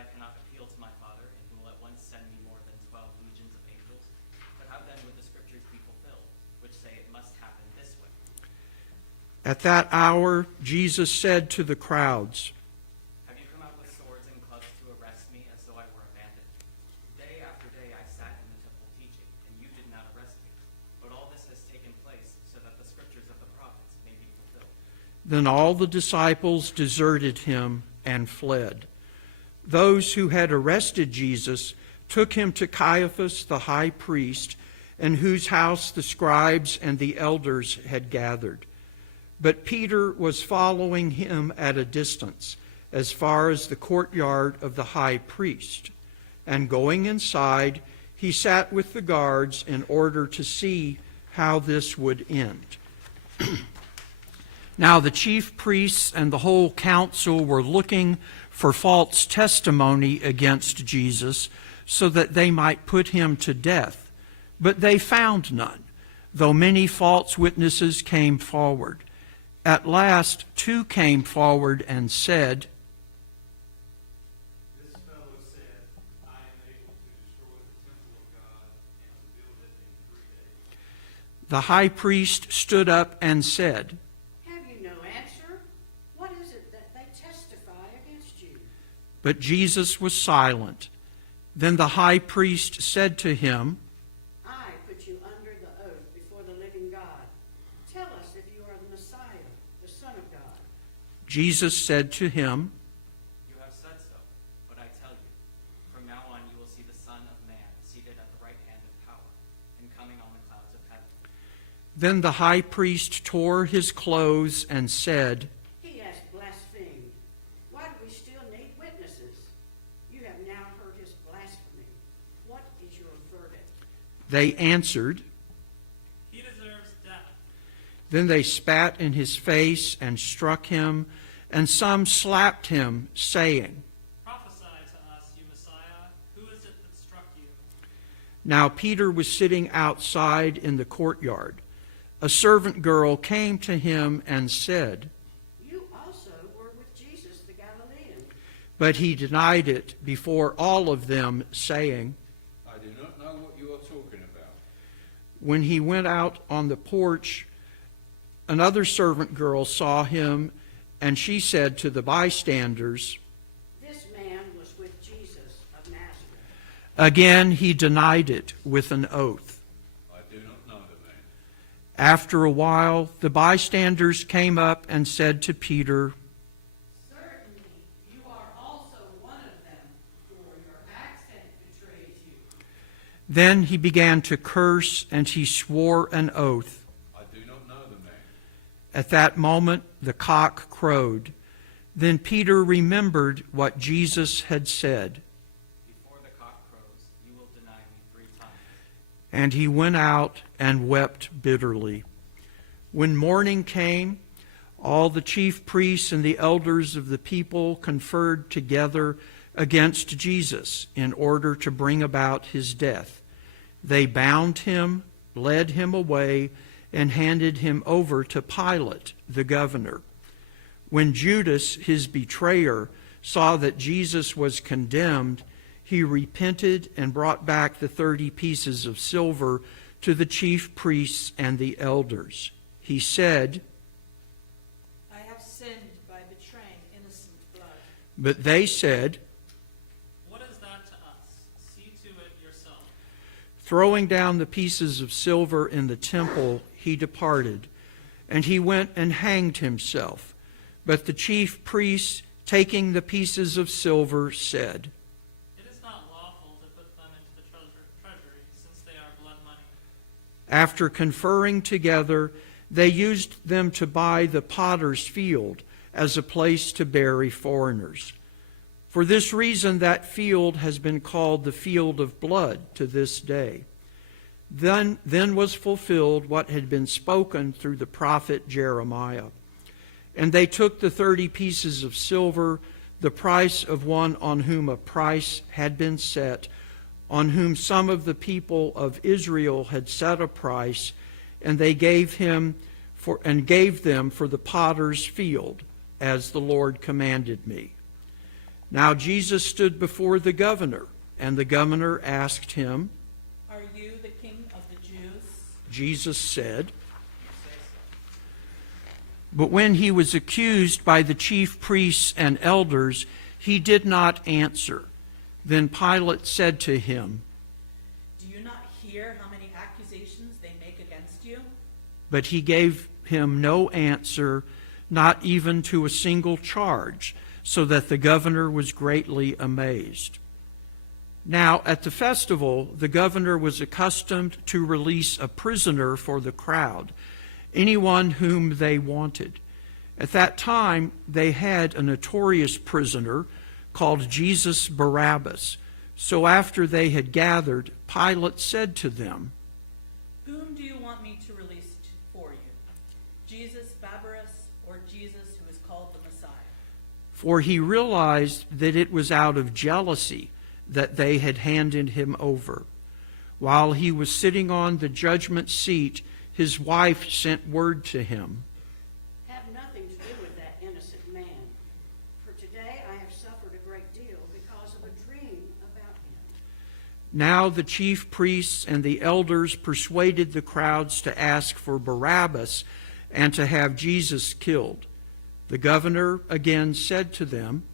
I cannot appeal to my Father, and who will at once send me more than 12 legions of angels? But how then would the scriptures be fulfilled, which say it must happen this way? At that hour, Jesus said to the crowds, Have you come out with swords and clubs to arrest me as though I were a bandit? Day after day I sat in the temple teaching, and you did not arrest me. But all this has taken place so that the scriptures of the prophets may be fulfilled. Then all the disciples deserted him and fled. Those who had arrested Jesus took him to Caiaphas the high priest, in whose house the scribes and the elders had gathered. But Peter was following him at a distance, as far as the courtyard of the high priest. And going inside, he sat with the guards in order to see how this would end. Now the chief priests and the whole council were looking for false testimony against Jesus, so that they might put him to death. But they found none, though many false witnesses came forward. At last 2 came forward and said, This fellow said, I am able to destroy the temple of God and to build it in 3 days. The high priest stood up and said, Have you no answer? What is it that they testify against you? But Jesus was silent. Then the high priest said to him, I put you under the oath before the living God. Tell us if you are the Messiah, the Son of God. Jesus said to him, You have said so, but I tell you, from now on you will see the Son of Man seated at the right hand of power, and coming on the clouds of heaven. Then the high priest tore his clothes and said, He has blasphemed. Why do we still need witnesses? You have now heard his blasphemy. What is your verdict? They answered. He deserves death. Then they spat in his face and struck him, and some slapped him, saying, Prophesy to us, you Messiah. Who is it that struck you? Now Peter was sitting outside in the courtyard. A servant girl came to him and said, You also were with Jesus the Galilean. but he denied it before all of them, saying, I do not know what you are talking about. When he went out on the porch, another servant girl saw him, and she said to the bystanders, This man was with Jesus of Nazareth. Again he denied it with an oath. I do not know the man. After a while, the bystanders came up and said to Peter, Certainly, you are also one of them, for your accent betrays you. Then he began to curse, and he swore an oath. I do not know the man. At that moment, the cock crowed. Then Peter remembered what Jesus had said, Before the cock crows, you will deny me 3 times. and he went out and wept bitterly. When morning came, all the chief priests and the elders of the people conferred together against Jesus in order to bring about his death. They bound him, led him away, and handed him over to Pilate, the governor. When Judas, his betrayer, saw that Jesus was condemned, he repented and brought back the 30 pieces of silver to the chief priests and the elders. He said, I have sinned by betraying innocent blood. but they said, What is that to us? See to it yourself. throwing down the pieces of silver in the temple, he departed, and he went and hanged himself. But the chief priests, taking the pieces of silver, said, It is not lawful to put them into the treasury, since they are blood money. After conferring together, they used them to buy the potter's field as a place to bury foreigners. For this reason, that field has been called the field of blood to this day. Then was fulfilled what had been spoken through the prophet Jeremiah. And they took the 30 pieces of silver, the price of one on whom a price had been set, on whom some of the people of Israel had set a price, and they gave them for the potter's field, as the Lord commanded me. Now Jesus stood before the governor, and the governor asked him, Are you the king of the Jews? Jesus said, You say so. but when he was accused by the chief priests and elders, he did not answer. Then Pilate said to him, Do you not hear how many accusations they make against you? but he gave him no answer, not even to a single charge, so that the governor was greatly amazed. Now, at the festival, the governor was accustomed to release a prisoner for the crowd, anyone whom they wanted. At that time, they had a notorious prisoner called Jesus Barabbas. So after they had gathered, Pilate said to them, Whom do you want me to release for you? Jesus Barabbas or Jesus who is called the Messiah? for he realized that it was out of jealousy that they had handed him over. While he was sitting on the judgment seat, his wife sent word to him, Have nothing to do with that innocent man. For today I have suffered a great deal because of a dream about him. Now the chief priests and the elders persuaded the crowds to ask for Barabbas and to have Jesus killed. The governor again said to them,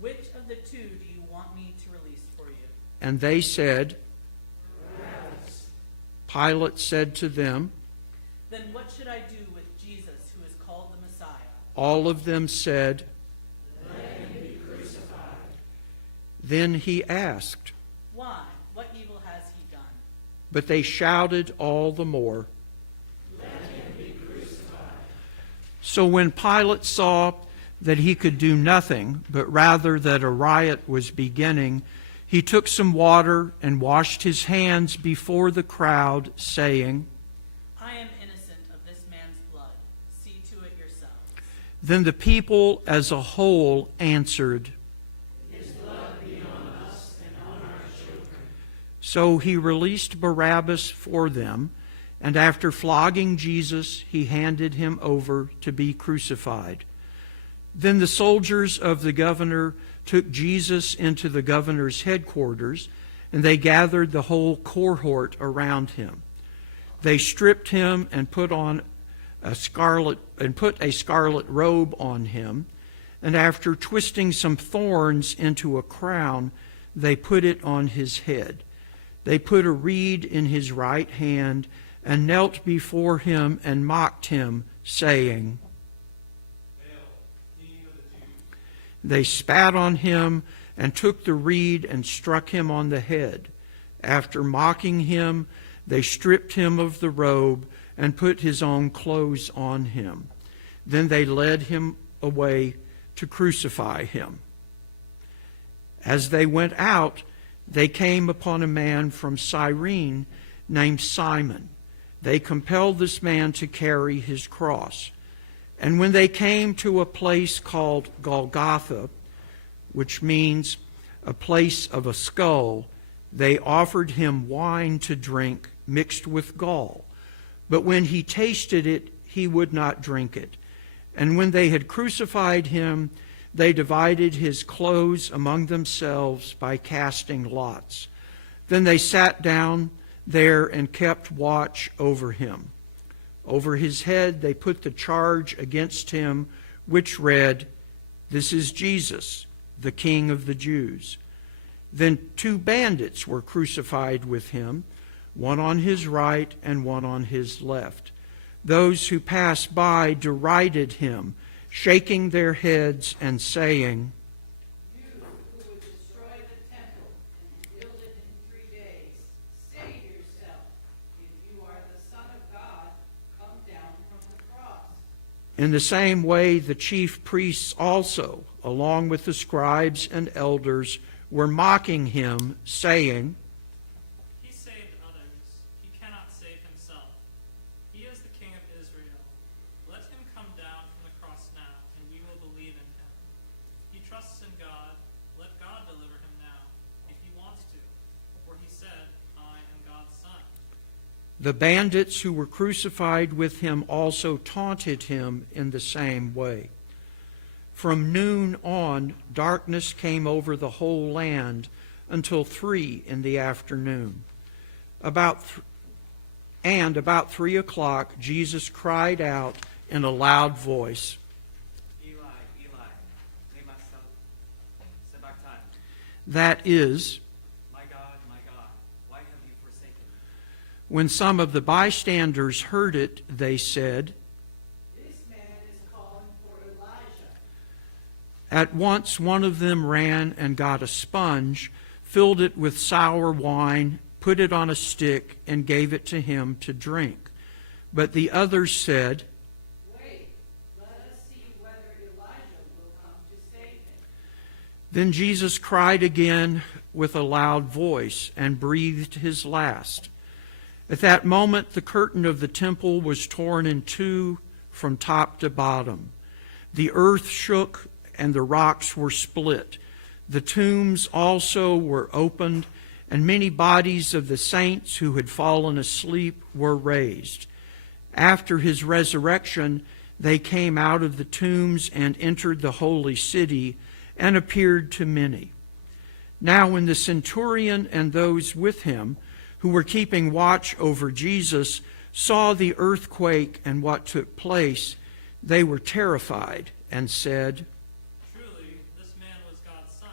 Which of the two do you want me to release for you? and they said, Barabbas. Pilate said to them, Then what should I do with Jesus who is called the Messiah? all of them said, Let him be crucified. then he asked, Why? What evil has he done? but they shouted all the more. Let him be crucified. So when Pilate saw that he could do nothing, but rather that a riot was beginning, he took some water and washed his hands before the crowd, saying, I am innocent of this man's blood. See to it yourselves. Then the people as a whole answered, His blood be on us and on our children. So he released Barabbas for them, and after flogging Jesus, he handed him over to be crucified. Then the soldiers of the governor took Jesus into the governor's headquarters, and they gathered the whole cohort around him. They stripped him and put a scarlet robe on him, and after twisting some thorns into a crown, they put it on his head. They put a reed in his right hand and knelt before him and mocked him, saying, Hail, King of the Jews. They spat on him and took the reed and struck him on the head. After mocking him, they stripped him of the robe and put his own clothes on him. Then they led him away to crucify him. As they went out, they came upon a man from Cyrene named Simon. They compelled this man to carry his cross. And when they came to a place called Golgotha, which means a place of a skull, they offered him wine to drink mixed with gall. But when he tasted it, he would not drink it. And when they had crucified him, they divided his clothes among themselves by casting lots. Then they sat down there and kept watch over him. Over his head they put the charge against him, which read, This is Jesus, the King of the Jews. Then 2 bandits were crucified with him, one on his right and one on his left. Those who passed by derided him, shaking their heads and saying, You who would destroy the temple and build it in 3 days, say to yourself, if you are the Son of God, come down from the cross. In the same way, the chief priests also, along with the scribes and elders, were mocking him, saying, He saved others. He cannot save himself. He is the King of Israel. Let him come down from the cross now, and we will believe in him. He trusts in God. Let God deliver him now, if he wants to. For he said, I am God's son. The bandits who were crucified with him also taunted him in the same way. From noon on, darkness came over the whole land until 3 in the afternoon. About 3 o'clock, Jesus cried out in a loud voice, Eli, Eli, lema sabachthani. that is, My God, why have you forsaken me? when some of the bystanders heard it, they said, This man is calling for Elijah. At once one of them ran and got a sponge, filled it with sour wine, put it on a stick, and gave it to him to drink. But the others said, Wait, let us see whether Elijah will come to save him. Then Jesus cried again with a loud voice and breathed his last. At that moment the curtain of the temple was torn in two from top to bottom. The earth shook and the rocks were split. The tombs also were opened, and many bodies of the saints who had fallen asleep were raised. After his resurrection, they came out of the tombs and entered the holy city and appeared to many. Now when the centurion and those with him who were keeping watch over Jesus saw the earthquake and what took place, they were terrified and said, Truly, this man was God's son.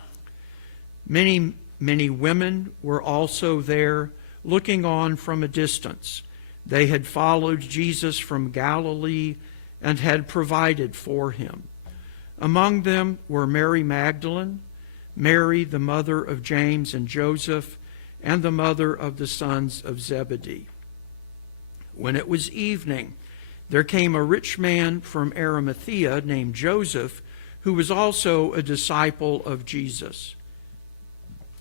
Many women were also there, looking on from a distance. They had followed Jesus from Galilee and had provided for him. Among them were Mary Magdalene, Mary the mother of James and Joseph, and the mother of the sons of Zebedee. When it was evening, there came a rich man from Arimathea named Joseph, who was also a disciple of Jesus.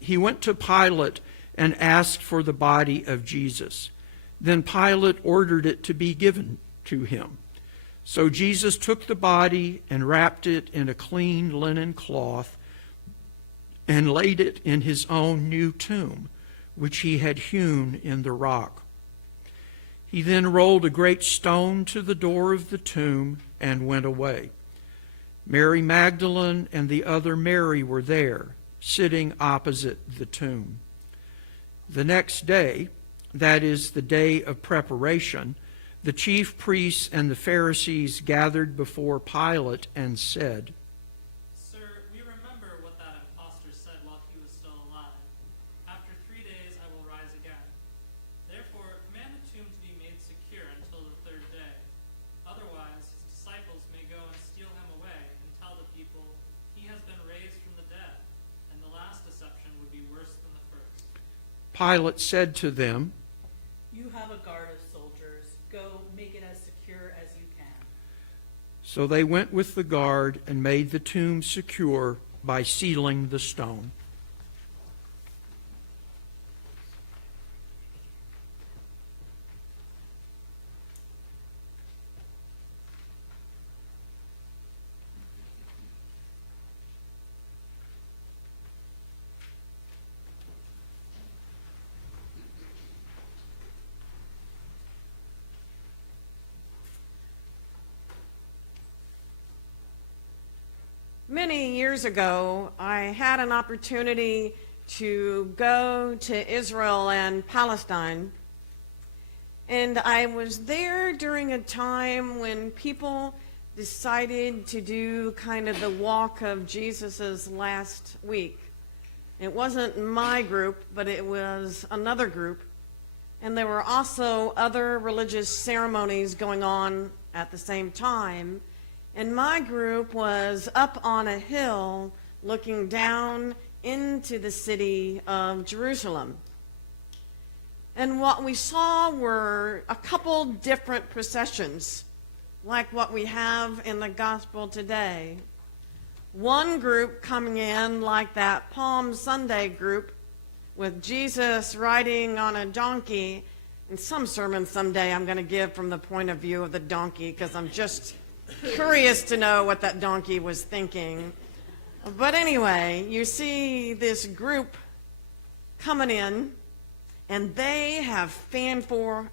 He went to Pilate and asked for the body of Jesus. Then Pilate ordered it to be given to him. So Jesus took the body and wrapped it in a clean linen cloth and laid it in his own new tomb, which he had hewn in the rock. He then rolled a great stone to the door of the tomb and went away. Mary Magdalene and the other Mary were there, sitting opposite the tomb. The next day, that is the day of preparation, the chief priests and the Pharisees gathered before Pilate and said, Sir, we remember what that impostor said while he was still alive. After 3 days I will rise again. Therefore, command the tomb to be made secure until the third day. Otherwise, his disciples may go and steal him away and tell the people, he has been raised from the dead, and the last deception would be worse than the first. Pilate said to them, You have a guard of soldiers. Go, make it as secure as you can. So they went with the guard and made the tomb secure by sealing the stone. Many years ago, I had an opportunity to go to Israel and Palestine. And I was there during a time when people decided to do kind of the walk of Jesus's last week. It wasn't my group, but it was another group. And there were also other religious ceremonies going on at the same time. And my group was up on a hill looking down into the city of Jerusalem. And what we saw were a couple different processions, like what we have in the gospel today. One group coming in like that Palm Sunday group with Jesus riding on a donkey. And some sermon someday I'm going to give from the point of view of the donkey, because I'm just curious to know what that donkey was thinking. But anyway, you see this group coming in, and they have fanfare